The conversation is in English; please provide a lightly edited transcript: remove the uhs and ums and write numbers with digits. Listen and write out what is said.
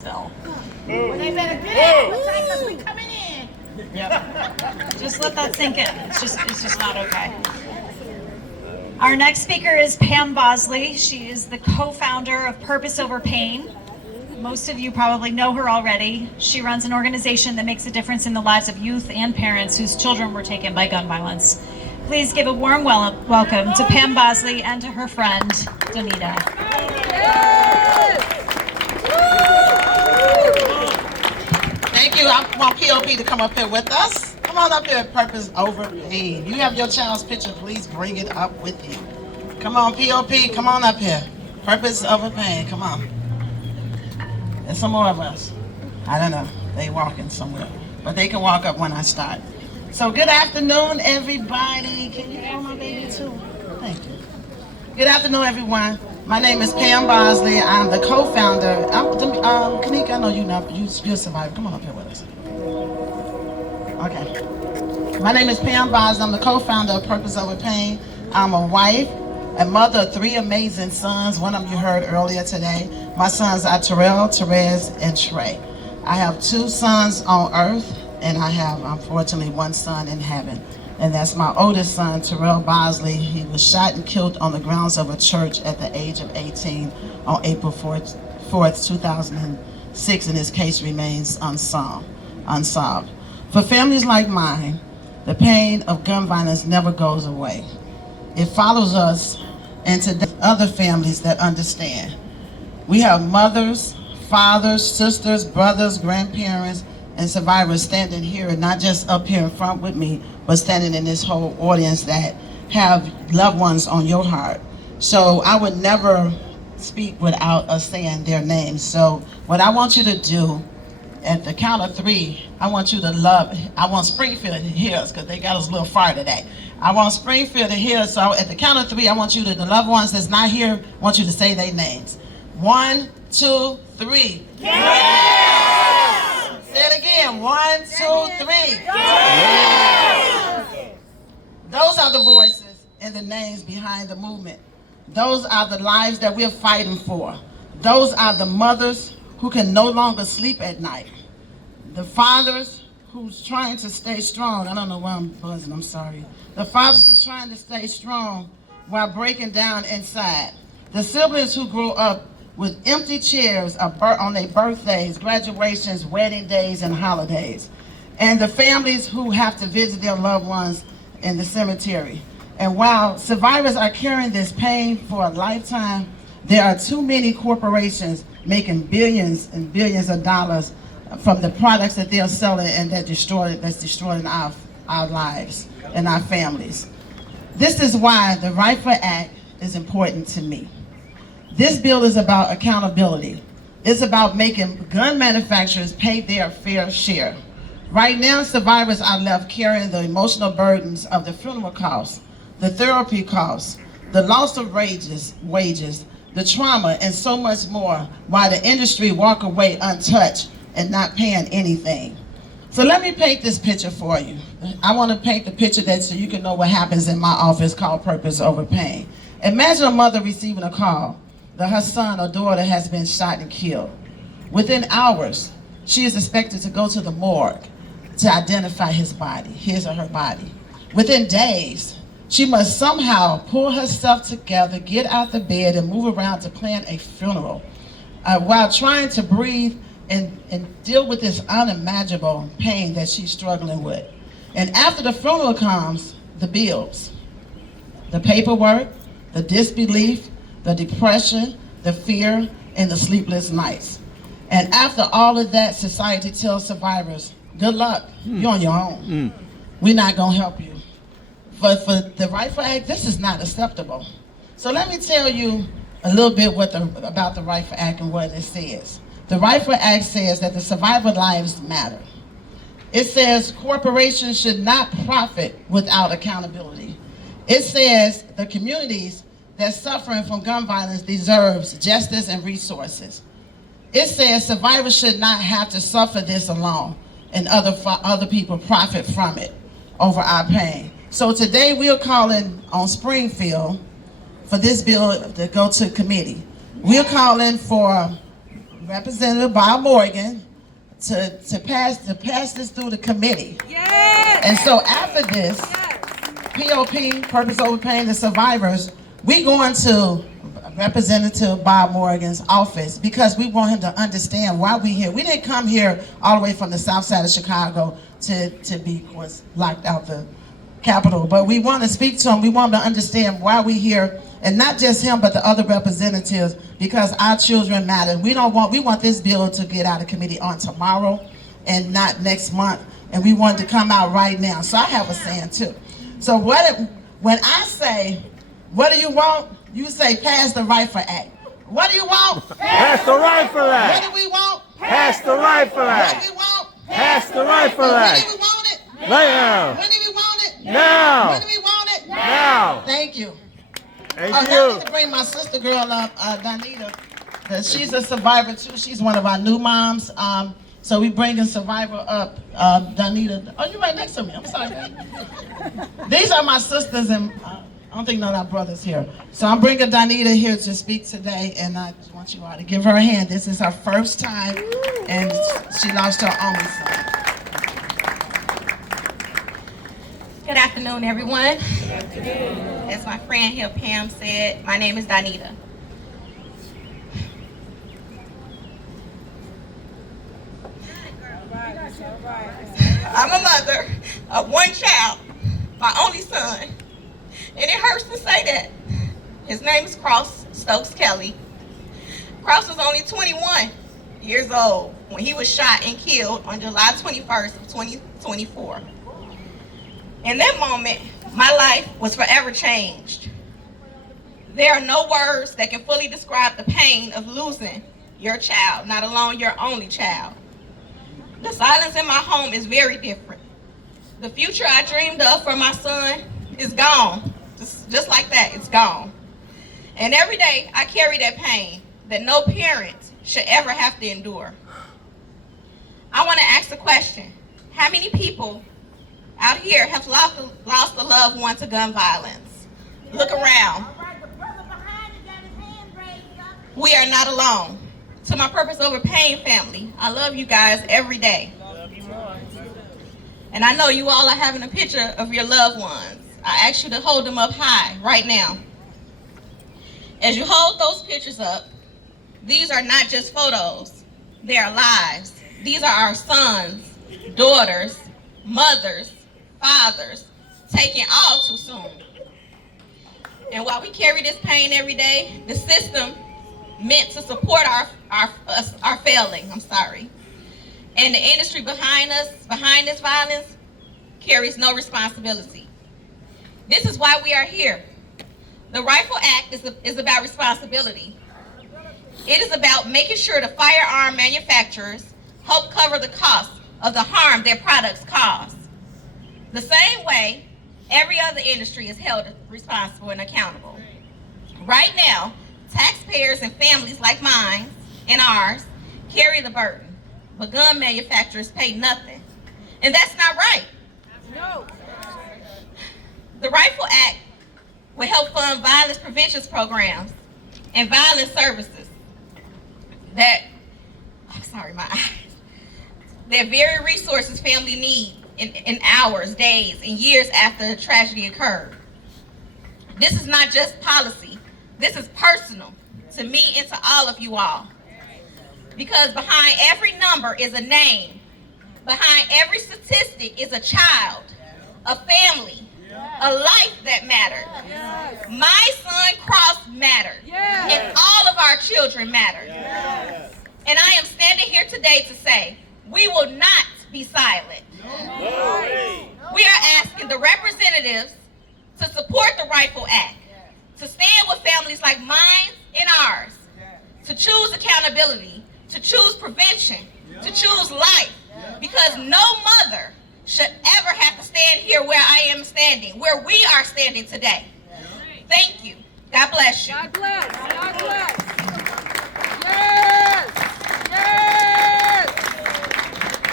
So, Well, they better get it. Because we coming in. yep. Just let that sink in. It's just not okay. Our next speaker is Pam Bosley. She is the co-founder of Purpose Over Pain. Most of you probably know her already. She runs an organization that makes a difference in the lives of youth and parents whose children were taken by gun violence. Please give a warm welcome to Pam Bosley and to her friend, Donita. Thank you. I want POP to come up here with us. Come on up here, Purpose Over Pain. You have your child's picture, please bring it up with you. Come on, POP, come on up here. Purpose Over Pain, come on. There's some more of us. I don't know, they walking somewhere. But they can walk up when I start. So good afternoon, everybody. Can you hold my baby too? Thank you. Good afternoon, everyone. My name is Pam Bosley. I'm the co-founder. Kanika, I know you know, you're a survivor. Come on up here with us. Okay. My name is Pam Bosley. I'm the co-founder of Purpose Over Pain. I'm a wife, a mother of 3 amazing sons. One of them you heard earlier today. My sons are Terrell, Therese, and Trey. I have 2 sons on earth, and I have, unfortunately, 1 son in heaven. And that's my oldest son, Terrell Bosley. He was shot and killed on the grounds of a church at the age of 18 on April 4th, 2006, and his case remains unsolved. For families like mine, the pain of gun violence never goes away. It follows us and to other families that understand. We have mothers, fathers, sisters, brothers, grandparents, and survivors standing here, and not just up here in front with me, but standing in this whole audience that have loved ones on your heart. So I would never speak without us saying their names. So what I want you to do, at the count of 3, I want you to I want Springfield to hear us, because they got us a little far today. I want Springfield to hear us, so at the count of 3, I want you to, the loved ones that's not here, I want you to say their names. 1, 2, 3. Yeah! Say it again. 1, 2, 3. Yeah! Those are the voices and the names behind the movement. Those are the lives that we're fighting for. Those are the mothers who can no longer sleep at night. The fathers who's trying to stay strong. I don't know why I'm buzzing, I'm sorry. The fathers who's trying to stay strong while breaking down inside. The siblings who grew up with empty chairs on their birthdays, graduations, wedding days, and holidays. And the families who have to visit their loved ones in the cemetery. And while survivors are carrying this pain for a lifetime, there are too many corporations making billions and billions of dollars from the products that they're selling and that's destroying our lives and our families. This is why the Rifle Act is important to me. This bill is about accountability. It's about making gun manufacturers pay their fair share. Right now, survivors are left carrying the emotional burdens of the funeral costs, the therapy costs, the loss of wages, the trauma, and so much more, while the industry walk away untouched and not paying anything. So let me paint this picture for you. I want to paint the picture so you can know what happens in my office called Purpose Over Pain. Imagine a mother receiving a call that her son or daughter has been shot and killed. Within hours, she is expected to go to the morgue to identify his or her body. Within days, she must somehow pull herself together, get out the bed, and move around to plan a funeral while trying to breathe and deal with this unimaginable pain that she's struggling with. And after the funeral comes, the bills, the paperwork, the disbelief, the depression, the fear, and the sleepless nights. And after all of that, society tells survivors, good luck, you're on your own. We're not gonna help you. But for the Rifle Act, this is not acceptable. So let me tell you a little bit about the Rifle Act and what it says. The Rifle Act says that the survivor lives matter. It says corporations should not profit without accountability. It says the communities that's suffering from gun violence deserves justice and resources. It says survivors should not have to suffer this alone and other people profit from it over our pain. So today we are calling on Springfield for this bill to go to committee. We're calling for Representative Bob Morgan to pass this through the committee. Yes. And so after this, POP, Purpose Over Pain, the survivors, we going to Representative Bob Morgan's office because we want him to understand why we here. We didn't come here all the way from the south side of Chicago to be, of course, locked out the Capitol, but we want to speak to him. We want him to understand why we here, and not just him, but the other representatives, because our children matter. We want this bill to get out of committee on tomorrow and not next month, and we want it to come out right now. So I have a saying too. So when I say, what do you want? You say, pass the Rifle Act. What do you want? Pass the Rifle Act. What do we want? Pass the Rifle What Act. do we want? Pass the Rifle When do Act. we want it? Right now. When do we want it? Now. When do we want it? Now. Thank you. Thank I you. need to bring my sister girl up, Donita, because she's a survivor too. She's one of our new moms. So we bringing survivor up, Donita. Oh, you right next to me. I'm sorry, baby. These are my sisters, and I don't think none of our brothers here. So I'm bringing Donita here to speak today, and I just want you all to give her a hand. This is her first time, and she lost her only son. Good afternoon, everyone. As my friend here, Pam, said, my name is Donita. I'm a mother of one child, my only son, and it hurts to say that. His name is Cross Stokes Kelly. Cross was only 21 years old when he was shot and killed on July 21st of 2024. In that moment, my life was forever changed. There are no words that can fully describe the pain of losing your child, not alone your only child. The silence in my home is very different. The future I dreamed of for my son is gone. Just like that, it's gone. And every day I carry that pain that no parent should ever have to endure. I want to ask a question. How many people out here have lost a loved one to gun violence? Look around. We are not alone. To my Purpose Over Pain family, I love you guys every day. And I know you all are having a picture of your loved ones. I ask you to hold them up high right now. As you hold those pictures up, these are not just photos, they are lives. These are our sons, daughters, mothers, fathers, taken all too soon. And while we carry this pain every day, the system meant to support our failing, and the industry behind this violence, carries no responsibility. This is why we are here. The Rifle Act is about responsibility. It is about making sure the firearm manufacturers help cover the cost of the harm their products cause. The same way every other industry is held responsible and accountable. Right now, taxpayers and families like mine and ours carry the burden, but gun manufacturers pay nothing. And that's not right. No. The Rifle Act will help fund violence prevention programs and violence services that very resources family need in hours, days, and years after the tragedy occurred. This is not just policy. This is personal to me and to all of you all. Because behind every number is a name. Behind every statistic is a child, a family, a life that mattered. My son Cross mattered. And all of our children mattered. And I am standing here today to say, we will not be silent. We are asking the representatives to support the Rifle Act, to stand with families like mine and ours, to choose accountability, to choose prevention, to choose life, because no mother should ever have to stand here where I am standing, where we are standing today. Thank you. God bless you. God bless. God bless.